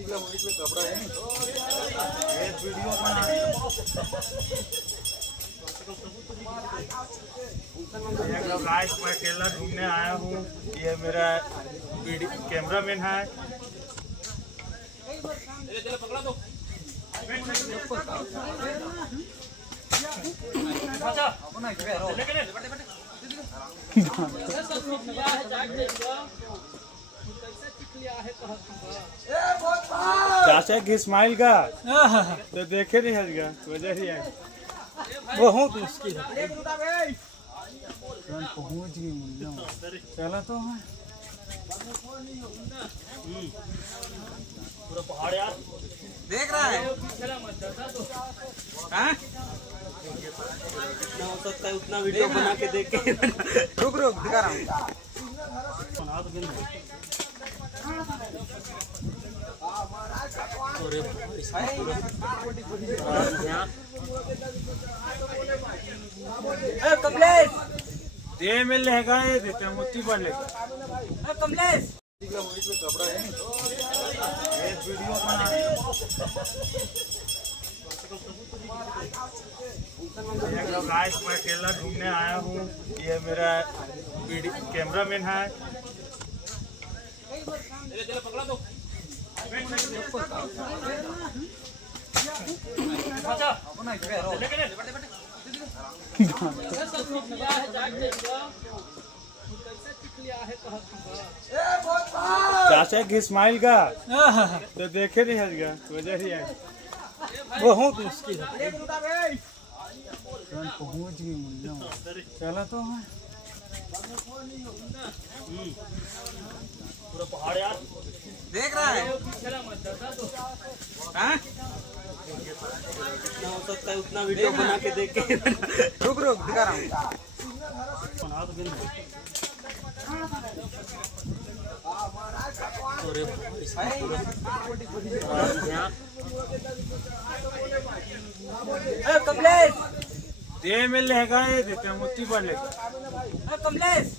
कपड़ा है video guys, मैं केरला घूमने आया हूँ। ये मेरा कैमरामैन है। चाचा की स्माइल का तो देखे नहीं हजगा वजह ही है बहुत मुश्किल है। पहुंच गई चला तो है पूरा पहाड़ यार देख रहा है। जितना हो सकता है उतना वीडियो बना के देख के रुक दिखा रहा हूँ। कमलेश दे मिल लेगा ये देते हैं मुट्ठी पर लेगा। कमलेश कपड़ा है वीडियो गाइस, मैं केरला घूमने आया हूँ। ये मेरा कैमरामैन है। चाचा की स्माइल का तो देखे नहीं हजगा वजह ही है बहुत मुश्किल है। पहुंच गई चला तो है पूरा पहाड़ यार देख रहा है। जितना हो सकता है उतना वीडियो बना के देख के रुक दिखा रहा हूँ। कमलेश दे मिल लेगा ये देते हैं मुट्ठी पर लेगा। कमलेश